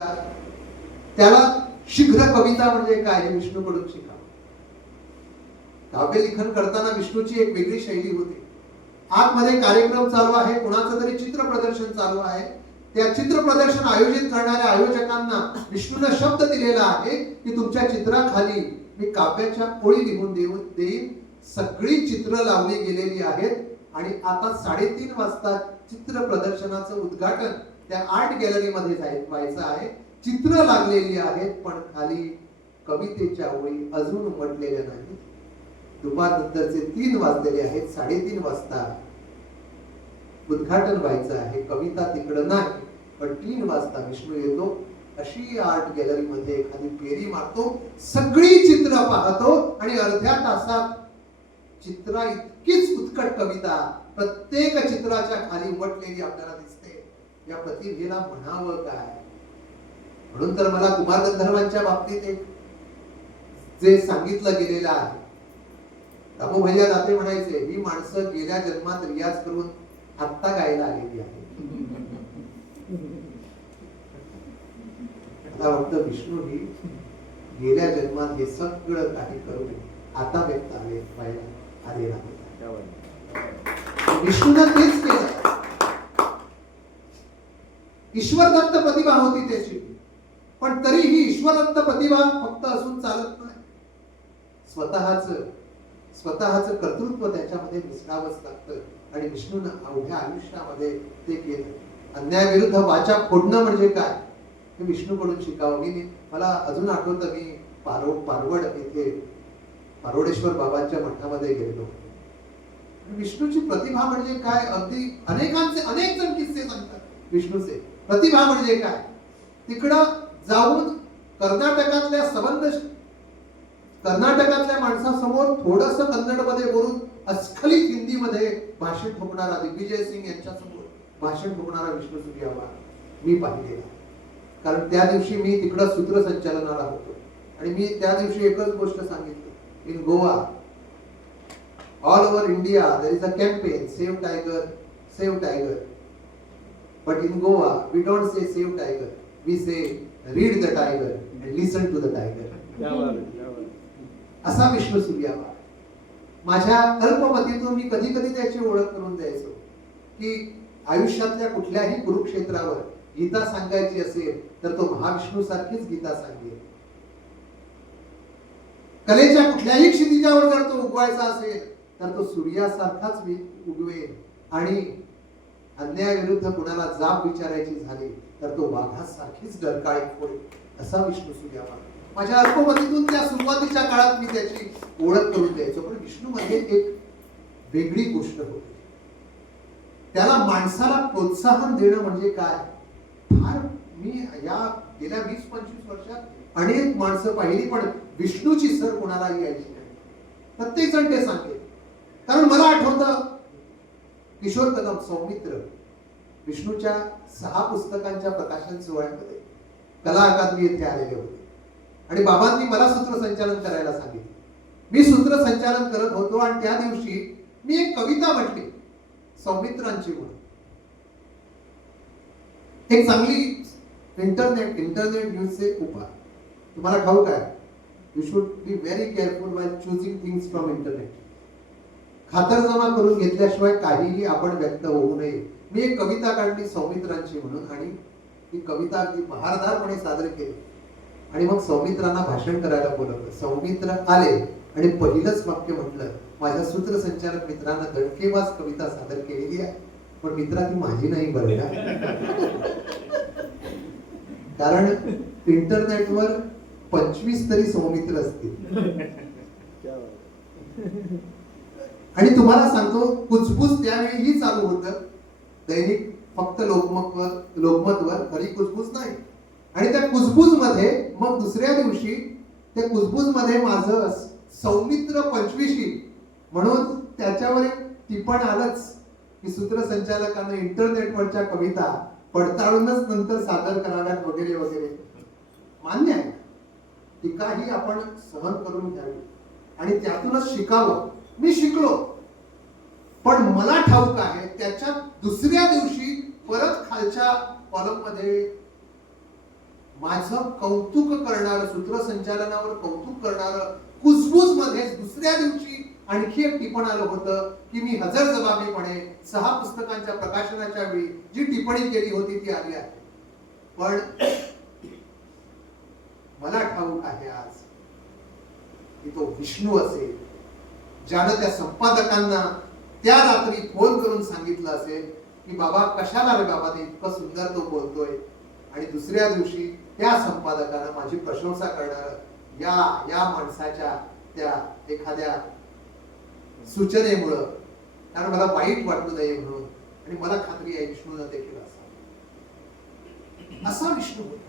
त्याला शीघ्र कविता म्हणजे काय हे विष्णूकडून शिका. काव्य लिखन करताना विष्णूची एक वेगळी शैली होती. आतमध्ये कार्यक्रम चालू आहे, कोणाचं तरी चित्र प्रदर्शन चालू आहे, त्या चित्र प्रदर्शन आयोजित करणाऱ्या आयोजकांना विष्णूने शब्द दिलेला आहे की तुमच्या चित्राखाली मी काव्याच्या ओळी लिहून देईन. सगळी चित्र लावली गेलेली आहेत आणि आता 3:30 वाजता चित्र प्रदर्शनाचं उद्घाटन त्या आर्ट गॅलरी मध्ये व्हायचं आहे. चित्र लागलेली आहेत पण खाली कवितेच्या ओळी अजून उमटलेल्या नाहीत. दुपारनंतरचे 3 वाजलेले आहेत. 3:30 वाजता उद्घाटन व्हायचं आहे. कविता तिकडं नाही पण 3 वाजता विष्णू येतो. अशी आर्ट गॅलरी मध्ये एखादी फेरी मारतो, सगळी चित्र पाहतो आणि अर्ध्या तासात चित्रा इतकीच उत्कट कविता प्रत्येक चित्राच्या खाली उमटलेली आपल्याला दिसते. या प्रतिभेला म्हणावं काय. म्हणून तर मला कुमार गंधर्वांच्या बाबतीत एक जे सांगितलं गेलेलं आहे, दामू भैया दाते म्हणायचे, ही माणसं गेल्या जन्मात रियाज करून आत्ता गायला आलेली आहे. मला वाटतं विष्णू ही गेल्या जन्मात हे सगळं काही करून आता व्यक्त आलेला होता. विष्णूनं तेच केलं. ईश्वर दत्त प्रतिभा होती त्याची, पण तरीही ईश्वर दत्त प्रतिभा फक्त असून चालत नाही. स्वतःच कर्तृत्व त्याच्यामध्ये मिसळावंच लागतं आणि विष्णूनं अवघ्या आयुष्यामध्ये ते केलं. अन्यायाविरुद्ध वाचा फोडणं म्हणजे काय हे विष्णूकडून शिकावं. मला अजून आठवतं, मी पारवड येथे पारोडेश्वर बाबांच्या मठामध्ये गेलो. विष्णूची प्रतिभा म्हणजे काय, अगदी अनेक जण किस्से सांगतात विष्णूचे. प्रतिभा म्हणजे काय, तिकडं जाऊन कर्नाटकातल्या माणसासमोर थोडस कन्नडमध्ये बोलून अस्खलित हिंदीमध्ये भाषण ठोकणारा दिग्विजय सिंग यांच्यासमोर भाषण ठोकणारा विष्णू सूर्यावा मी पाहिलेला. कारण त्या दिवशी मी तिकडं सूत्रसंचालनाला होतो आणि मी त्या दिवशी एकच गोष्ट सांगितली, in Goa all over India there is a campaign save tiger save tiger, but in Goa we don't say save tiger, we say read the tiger and listen to the tiger. असा विष्णू सूर्यावा. माझ्या अल्पमतीतून मी कधी कधी त्याची ओळख करून द्यायचो की आयुष्यातल्या कुठल्याही कुरुक्षेत्रावर गीता सांगायची असेल तर तो महाविष्णू सारखीच गीता सांगेल. कलेच्या कुठल्याही क्षितिजावर जर तो उगवायचा असेल तर तो सूर्यासारखाच उगवेल आणि अन्यायाविरुद्ध कुणाला जाब विचारायची झाली तर तो वाघासारखीच डरकाळी फोडेल. असा विष्णू सूर्यावा. माझ्या अल्पमतीतून त्या सुरुवातीच्या काळात मी त्याची ओळख करून द्यायचो. पण विष्णू मध्ये एक वेगळी गोष्ट होती, त्याला माणसाला प्रोत्साहन देणं म्हणजे काय. फार मी या गेल्या 20-25 वर्षात अनेक माणसं पाहिली पण विष्णूची सर कोणालाही यायची नाही. प्रत्येक जण ते सांगेल. कारण मला आठवतं किशोर कदम सौमित्र विष्णूच्या 6 पुस्तकांच्या प्रकाशन सोहळ्यामध्ये कला अकादमी येथे आलेले होते आणि बाबांनी मला सूत्रसंचालन करायला सांगितलं. मी सूत्रसंचालन करत होतो आणि त्या दिवशी मी एक कविता म्हटली सौमित्रांची म्हणून. एक चांगली इंटरनेट न्यूजचे उपाय तुम्हाला ठाऊक आहे. You should be very careful while choosing things from internet. खातरजमा करून घेतल्याशिवाय काहीही आपण व्यक्त होऊ नये. मी एक कविता काढली सौमित्रांची म्हणून आणि ही कविता अगदी बहारदारपणे सादर केली आणि मग सौमित्रांना भाषण करायला बोलवलं. सौमित्र आले आणि पहिलंच वाक्य म्हटलं, माझ्या सूत्रसंचालक मित्रांना दणकेबाज कविता सादर केलेली आहे पण मित्रा ती माझी नाही बरं का. कारण इंटरनेटवर 25 तरी सौमित्र असतील आणि तुम्हाला सांगतो कुजबुज त्यावेळीही चालू होतं. दैनिक फक्त लोकमतवर खरी कुजबुज नाही. आणि त्या कुजबुज मध्ये मग दुसऱ्या दिवशी त्या कुजबुज मध्ये माझं सौमित्र 25 म्हणून त्याच्यावर एक टिपण आलंच की सूत्रसंचालकांना इंटरनेटवरच्या कविता पडताळूनच नंतर सादर कराव्यात वगैरे वगैरे. मान्य आहे, टीकाही आपण सहन करून घ्यावी आणि त्यातूनच शिकावं. मी शिकलो पण मला ठाऊक आहे त्याच्या दुसऱ्या दिवशी परत खालच्या कॉलम मध्ये माझं कौतुक करणारं, सूत्रसंचालनावर कौतुक करणारं कुजबुज मध्ये दुसऱ्या दिवशी आणखी एक टिपण आलं होतं की मी हजरजबाबीपणे 6 पुस्तकांच्या प्रकाशनाच्या वेळी जी टिप्पणी केली होती ती आली आहे. पण मला ठाऊक आहे आज की तो विष्णू असेल ज्यानं त्या संपादकांना त्या रात्री फोन करून सांगितलं असेल की बाबा कशाला रे बाबा ते इतकं सुंदर तो बोलतोय, आणि दुसऱ्या दिवशी त्या संपादकानं माझी प्रशंसा करणार या माणसाच्या त्या एखाद्या सूचनेमुळं, कारण मला वाईट वाटू नये म्हणून, आणि मला खात्री आहे विष्णूनं देखील असा विष्णू होता.